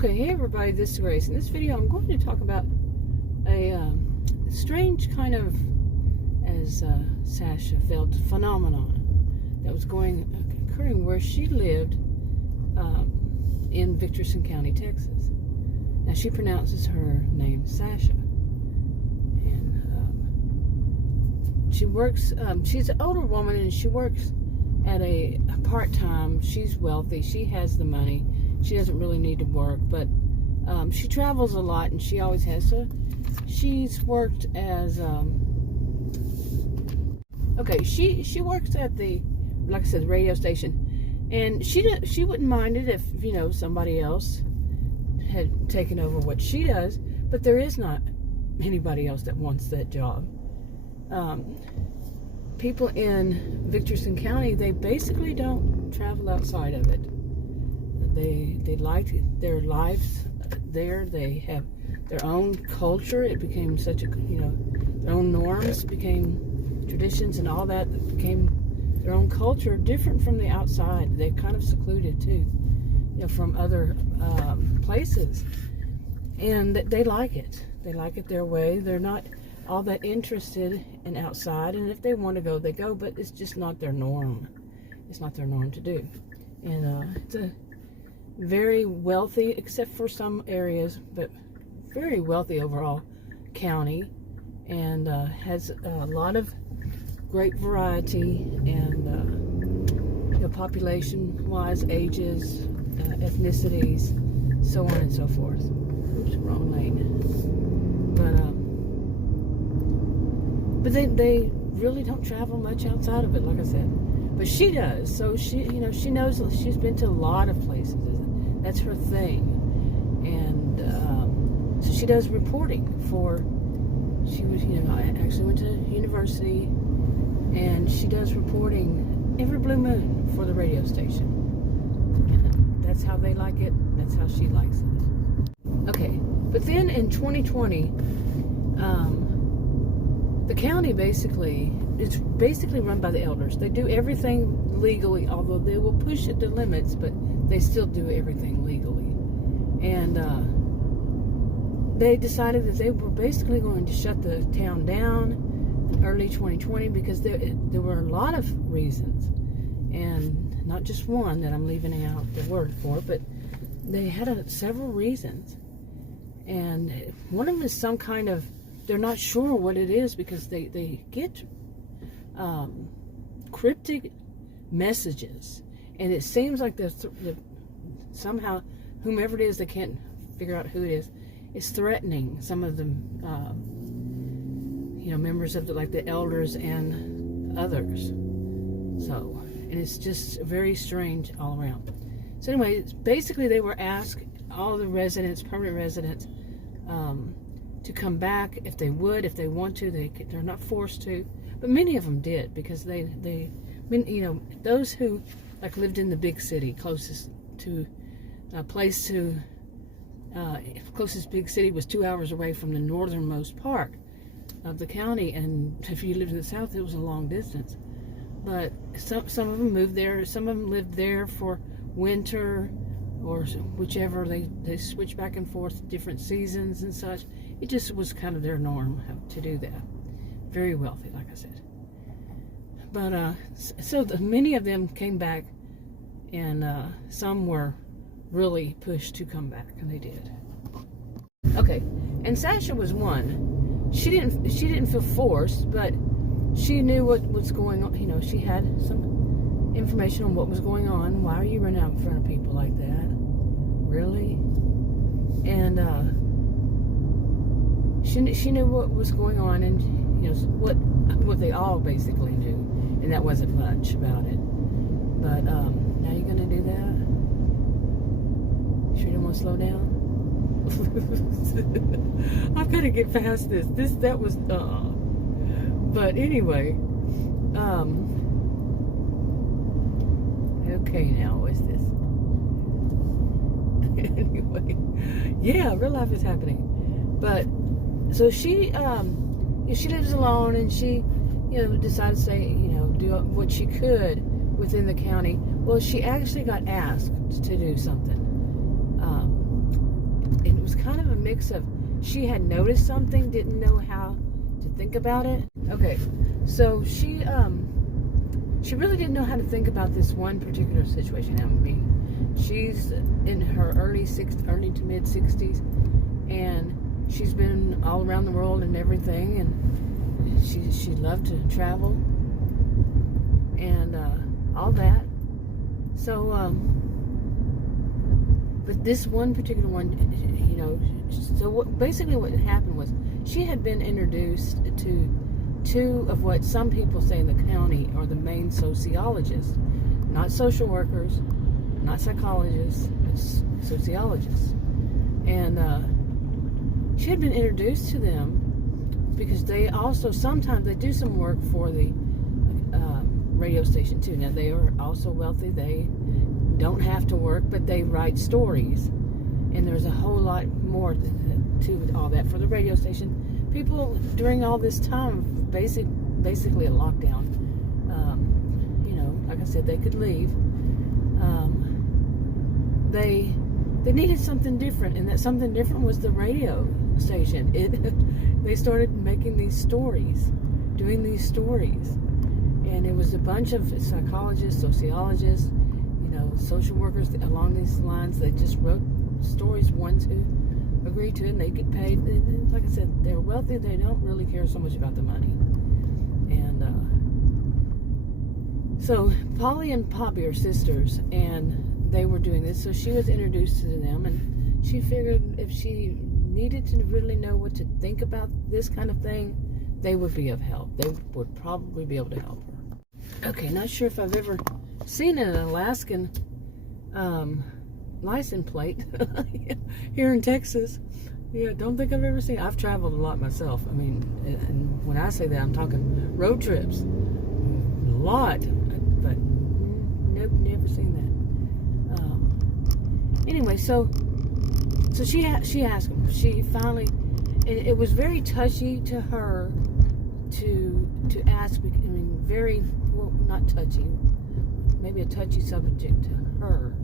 Okay, hey everybody, this is Grace. In this video, I'm going to talk about a strange kind of, as Sasha felt, phenomenon that was occurring where she lived in Victorson County, Texas. Now, she pronounces her name Sasha, and she works. She's an older woman, and she works at a part-time. She's wealthy. She has the money. She doesn't really need to work, but she travels a lot, and she always has. So she's worked as she works at the, like I said, the radio station, and she wouldn't mind it if somebody else had taken over what she does, but there is not anybody else that wants that job. People in Victorson County, they basically don't travel outside of it. They like their lives there. They have their own culture. It became such a, their own norms became traditions, and all that became their own culture, different from the outside. They're kind of secluded too, from other places, and they like it. They like it their way. They're not all that interested in outside, and if they want to go, they go, but it's just not their norm. It's not their norm to do. And it's a very wealthy, except for some areas, but very wealthy overall county, and has a lot of great variety, and population-wise, ages, ethnicities, so on and so forth. Oops, wrong lane. But they really don't travel much outside of it, like I said. But she does. So she knows. She's been to a lot of places. That's her thing. And so she does reporting for. She was, I actually went to university, and she does reporting every blue moon for the radio station. And that's how they like it. That's how she likes it. Okay, but then in 2020. The county it's basically run by the elders. They do everything legally, although they will push it to limits, but they still do everything legally. And they decided that they were basically going to shut the town down in early 2020 because there were a lot of reasons, and not just one that I'm leaving out the word for, but they had several reasons. And one of them is some kind of, they're not sure what it is because they get cryptic messages, and it seems like somehow whomever it is, they can't figure out who it is threatening some of the members of the elders and others. So, and it's just very strange all around. So anyway, basically they were asked, all the residents, permanent residents, to come back if they would, if they want to. They're not forced to, but many of them did, because those who lived in the big city, closest big city was 2 hours away from the northernmost part of the county, and if you lived in the south, it was a long distance. But some of them moved there. Some of them lived there for winter, or whichever. They switch back and forth different seasons and such. It just was kind of their norm to do that. Very wealthy, like I said. But so many of them came back, and some were really pushed to come back, and they did. Okay, and Sasha was one. She didn't feel forced, but she knew what was going on. She had some information on what was going on. Why are you running out in front of people like that? Really? And she knew what was going on, and what they all basically knew, and that wasn't much about it. But now you're gonna do that? Sure you don't want to slow down? I've got to get past this. That was but anyway, okay, now what's this? Anyway, yeah, real life is happening. But so she lives alone, and she decided to say, do what she could within the county. Well, she actually got asked to do something. mix of she had noticed something, didn't know how to think about it. Okay, so she really didn't know how to think about this one particular situation happened to me. She's in her early to mid 60s, and she's been all around the world and everything, and she loved to travel and all that. So, but this one particular one, so basically what happened was she had been introduced to two of what some people say in the county are the main sociologists, not social workers, not psychologists, but sociologists. And she had been introduced to them because they also sometimes they do some work for the radio station too. Now they are also wealthy. They don't have to work, but they write stories, and there's a whole lot more to all that for the radio station. People during all this time, basically a lockdown. Like I said, they could leave. They needed something different, and that something different was the radio station. They started making these stories, doing these stories, and it was a bunch of psychologists, sociologists, social workers along these lines. They just wrote stories, ones who agreed to it, and they get paid. And like I said, they're wealthy. They don't really care so much about the money. And so Polly and Poppy are sisters, and they were doing this. So she was introduced to them, and she figured if she needed to really know what to think about this kind of thing, they would be of help. They would probably be able to help her. Okay, not sure if I've ever seen an Alaskan license plate here in Texas. Yeah, don't think I've ever seen. I've traveled a lot myself. I mean, and when I say that, I'm talking road trips. A lot, but nope, never seen that. Anyway, so she asked him. She finally, and it was very touchy to her to ask. I mean, very, well, not touchy, maybe a touchy subject to her.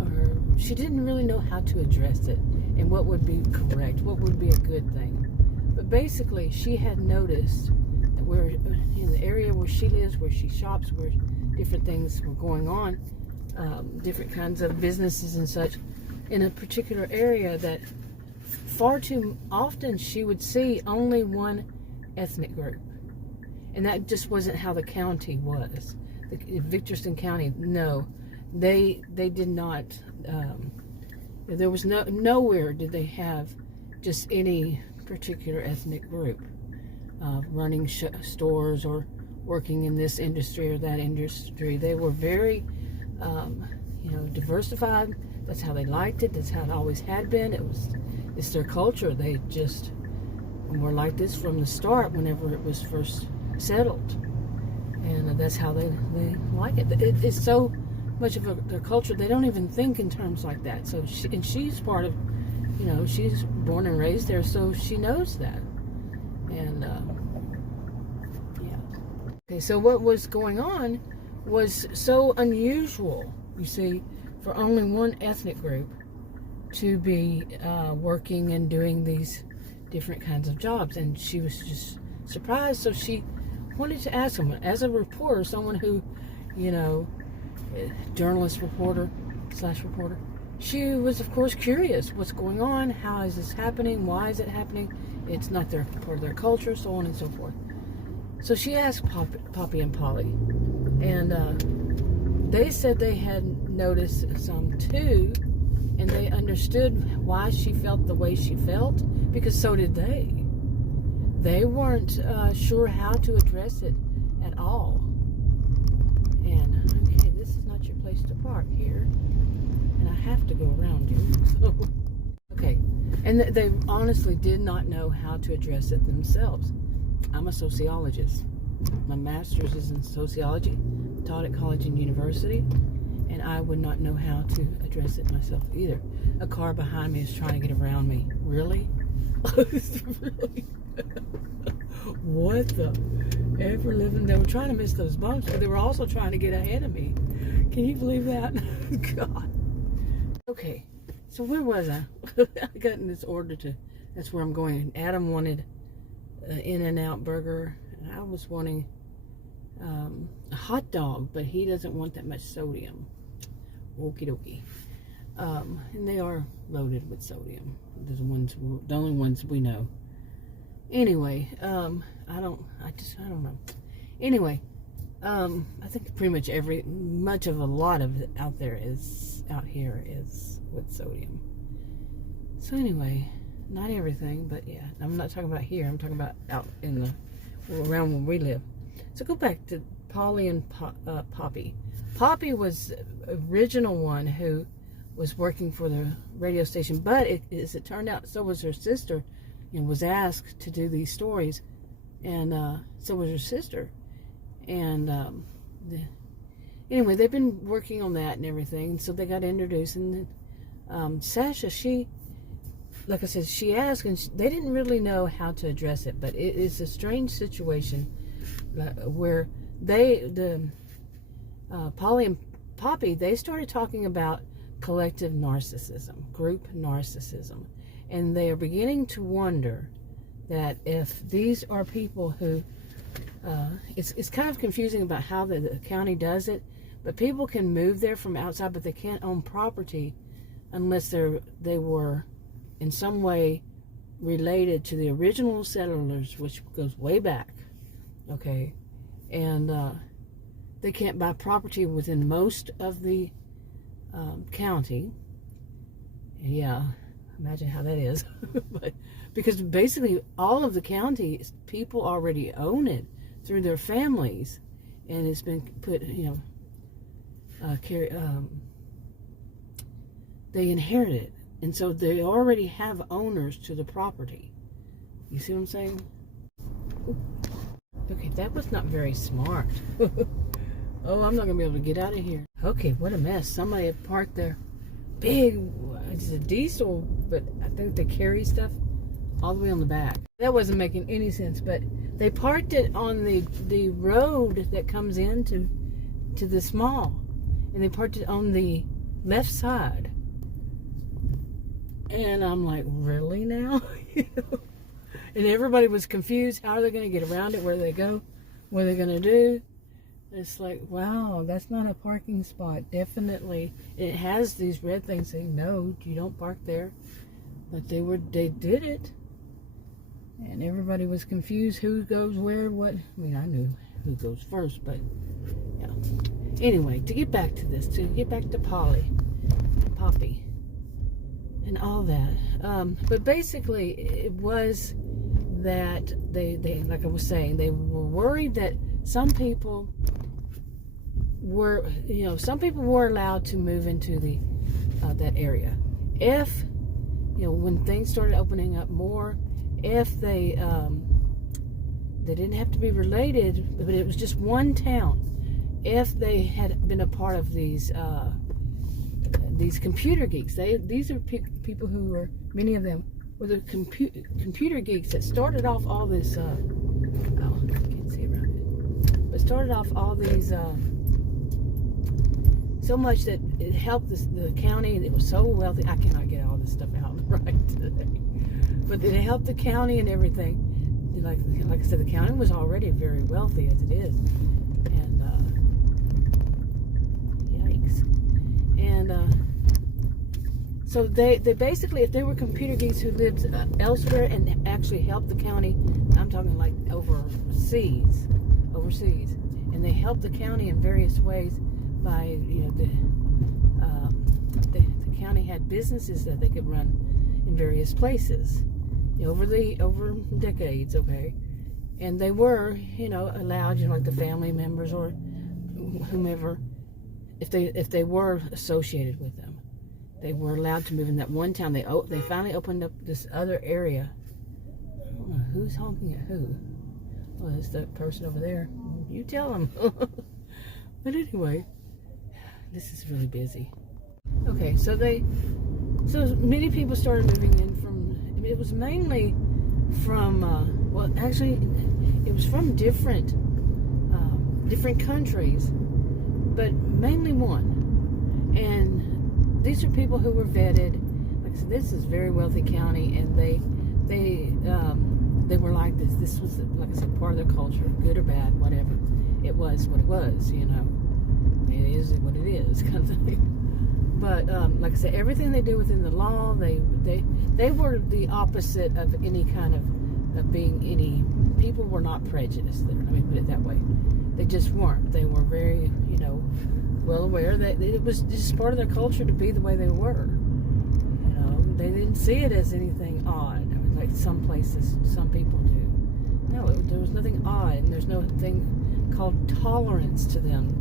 Or she didn't really know how to address it and what would be correct, what would be a good thing. But basically, she had noticed that where in the area where she lives, where she shops, where different things were going on, different kinds of businesses and such, in a particular area, that far too often she would see only one ethnic group. And that just wasn't how the county was. The Victorson County, no, they did not. There was nowhere did they have just any particular ethnic group running stores or working in this industry or that industry. They were very, diversified. That's how they liked it. That's how it always had been. It's their culture. They just were like this from the start whenever it was first settled. And that's how they like it. It's so much of their culture, they don't even think in terms like that. So she's part of, she's born and raised there, so she knows that. And, yeah. Okay, so what was going on was so unusual, you see, for only one ethnic group to be working and doing these different kinds of jobs. And she was just surprised, so she wanted to ask someone, as a reporter, someone who, journalist, reporter, she was of course curious. What's going on? How is this happening? Why is it happening? It's not part of their culture, so on and so forth. So she asked Poppy and Polly, and they said they had noticed some too, and they understood why she felt the way she felt, because so did they. They weren't sure how to address it at all. And, okay, this is not your place to park here. And I have to go around you. So, okay. And they honestly did not know how to address it themselves. I'm a sociologist. My master's is in sociology, taught at college and university. And I would not know how to address it myself either. A car behind me is trying to get around me. Really? Really? What the ever living? They were trying to miss those bumps, but they were also trying to get ahead of me. Can you believe that? God. Okay, So where was I? I got in this order to, that's where I'm going. Adam wanted an In-N-Out burger, and I was wanting a hot dog, but he doesn't want that much sodium. Okie dokie. And they are loaded with sodium. The only ones we know. Anyway, I don't know. Anyway, I think pretty much a lot of it out here is with sodium. So anyway, not everything, but yeah, I'm not talking about here. I'm talking about out around where we live. So go back to Polly and Poppy. Poppy was the original one who was working for the radio station, but as it turned out, so was her sister, and was asked to do these stories, and so was her sister. And anyway, they've been working on that and everything, so they got introduced. And then Sasha, she, like I said, she asked, and they didn't really know how to address it, but it is a strange situation where Polly and Poppy, they started talking about collective narcissism, group narcissism, and they are beginning to wonder that if these are people who it's kind of confusing about how the county does it, but people can move there from outside, but they can't own property unless they were in some way related to the original settlers, which goes way back, okay? And they can't buy property within most of the county. Yeah, imagine how that is. But because basically all of the county people already own it through their families, and it's been put, they inherit it, and so they already have owners to the property. You see what I'm saying? Ooh. Okay, that was not very smart. Oh, I'm not gonna be able to get out of here. Okay, what a mess. Somebody had parked their big, it's a diesel, but I think they carry stuff all the way on the back. That wasn't making any sense, but they parked it on the road that comes into this mall, and they parked it on the left side. And I'm like, really now? And everybody was confused. How are they going to get around it? Where do they go? What are they going to do? It's like, wow, that's not a parking spot. Definitely. It has these red things saying, no, you don't park there. But they did it. And everybody was confused. Who goes where, what? I mean, I knew who goes first, but yeah. Anyway, to get back to this, to get back to Poppy, and all that. But basically, it was that they, like I was saying, they were worried that some people were allowed to move into that area. If, when things started opening up more, if they didn't have to be related, but it was just one town. If they had been a part of these computer geeks, these are people who were, many of them were the computer geeks that started off all this. I can't see around it, but started off all these. So much that it helped the county, and it was so wealthy. I cannot get all this stuff out right today, but it helped the county and everything. Like I said, the county was already very wealthy as it is, and yikes. And so they basically, if they were computer geeks who lived elsewhere and actually helped the county, I'm talking like overseas, and they helped the county in various ways. By the county had businesses that they could run in various places over decades, okay, and they were allowed, like the family members or whomever, if they were associated with them, they were allowed to move in that one town. They finally opened up this other area. I don't know who's honking at who. Well, it's the person over there. You tell them. But anyway. This is really busy. Okay, so many people started moving in from, it was mainly from, well, actually, it was from different countries, but mainly one. And these are people who were vetted, like I said, this is a very wealthy county, and they were like this. This was, like I said, part of their culture, good or bad, whatever. It was what it was, you know. It is what it is, kind of thing. But like I said, everything they do within the law, they were the opposite of any kind of being any. People were not prejudiced. Let me put it that way. They just weren't. They were very, you know, well aware that it was just part of their culture to be the way they were. You know, they didn't see it as anything odd, like some places, some people do. No, there was nothing odd, and there's no thing called tolerance to them.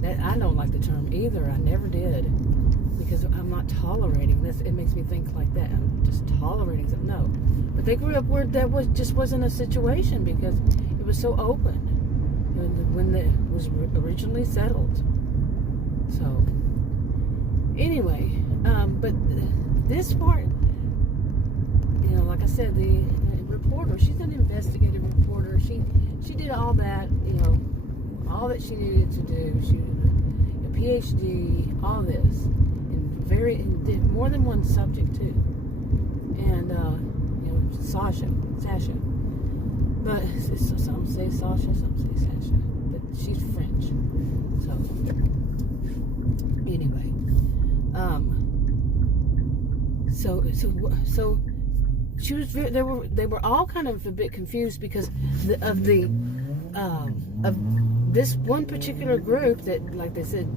That I don't like the term either. I never did, because I'm not tolerating this. It makes me think like that. I'm just tolerating something. No, but they grew up where that wasn't a situation, because it was so open when it was originally settled. So anyway, but this part, you know, like I said, the reporter, she's an investigative reporter. She did all that, you know, all that she needed to do. She a PhD, all this, and did more than one subject too. And you know, Sasha, but some say Sasha, some say Sasha, but she's French. So anyway, so she was. They were all kind of a bit confused because of this one particular group that, like they said,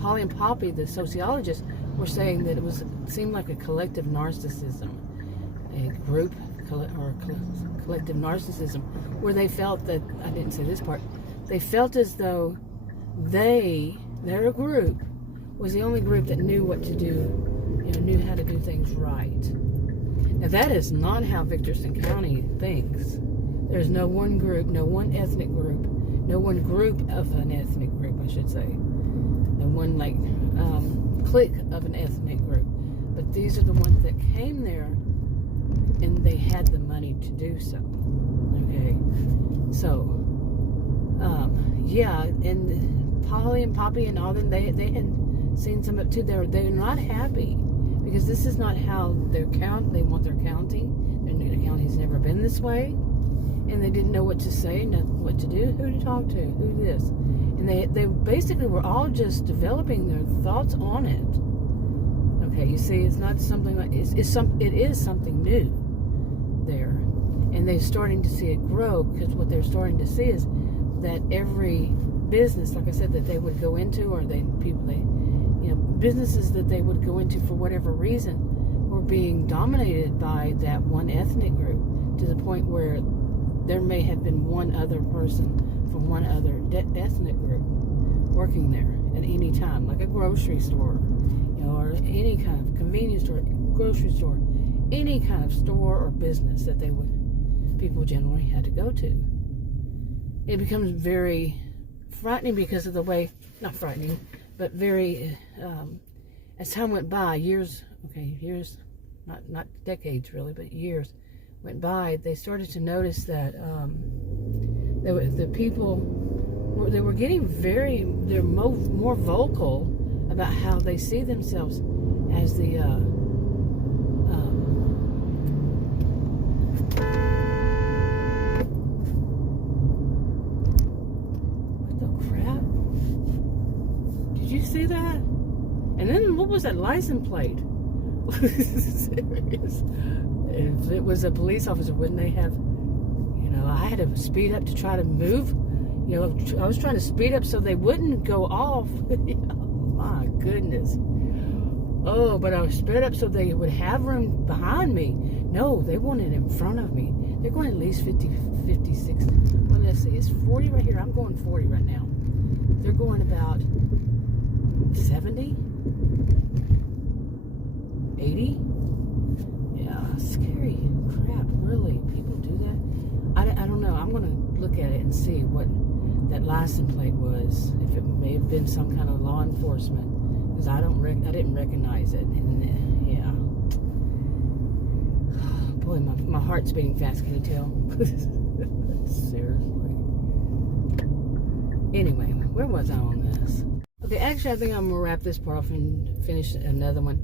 Polly and Poppy, the sociologists, were saying that it seemed like a collective narcissism, a group or collective narcissism, where they felt that, I didn't say this part, they felt as though their group was the only group that knew what to do, you know, knew how to do things right. Now that is not how Victorson County thinks. There's no one group, no one ethnic group, no one group of an ethnic group, I should say. No one, like, clique of an ethnic group. But these are the ones that came there, and they had the money to do so. Okay? So, yeah, and Polly and Poppy and all them, they had seen some of it too. They're not happy, because this is not how they want their county. Their county's never been this way. And they didn't know what to say, what to do, who to talk to, who this. And they basically were all just developing their thoughts on it. Okay, you see, it's not something like, it is something new there. And they're starting to see it grow, because what they're starting to see is that every business, like I said, that they would go into, or businesses that they would go into for whatever reason, were being dominated by that one ethnic group, to the point where there may have been one other person from one other ethnic group working there at any time, like a grocery store, you know, or any kind of convenience store, grocery store, any kind of store or business that people generally had to go to. It becomes very frightening because of the way, not frightening, but very, as time went by, years, not decades really, but years went by, they started to notice that the people were getting they're more vocal about how they see themselves as the what the crap? Did you see that? And then what was that license plate? Serious. If it was a police officer, wouldn't they have, you know, I had to speed up to try to move, you know, I was trying to speed up so they wouldn't go off. My goodness. Oh, but I was sped up so they would have room behind me. No, they wanted in front of me. They're going at least 50, 56. Well, let's see, it's 40 right here. I'm going 40 right now. They're going about 70, 80. Scary crap, really. People do that? I don't know. I'm going to look at it and see what that license plate was. If it may have been some kind of law enforcement, because I didn't recognize it. And yeah, boy, my heart's beating fast. Can you tell? Seriously. Anyway, where was I on this? Okay, actually, I think I'm gonna wrap this part off and finish another one.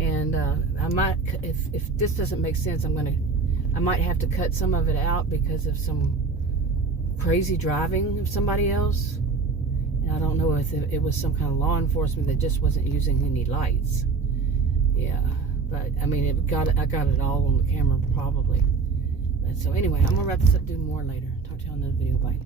And I might, if this doesn't make sense, I might have to cut some of it out because of some crazy driving of somebody else. And I don't know if it was some kind of law enforcement that just wasn't using any lights. Yeah, but I mean, I got it all on the camera probably. But so anyway, I'm gonna wrap this up, do more later. Talk to you on another video. Bye.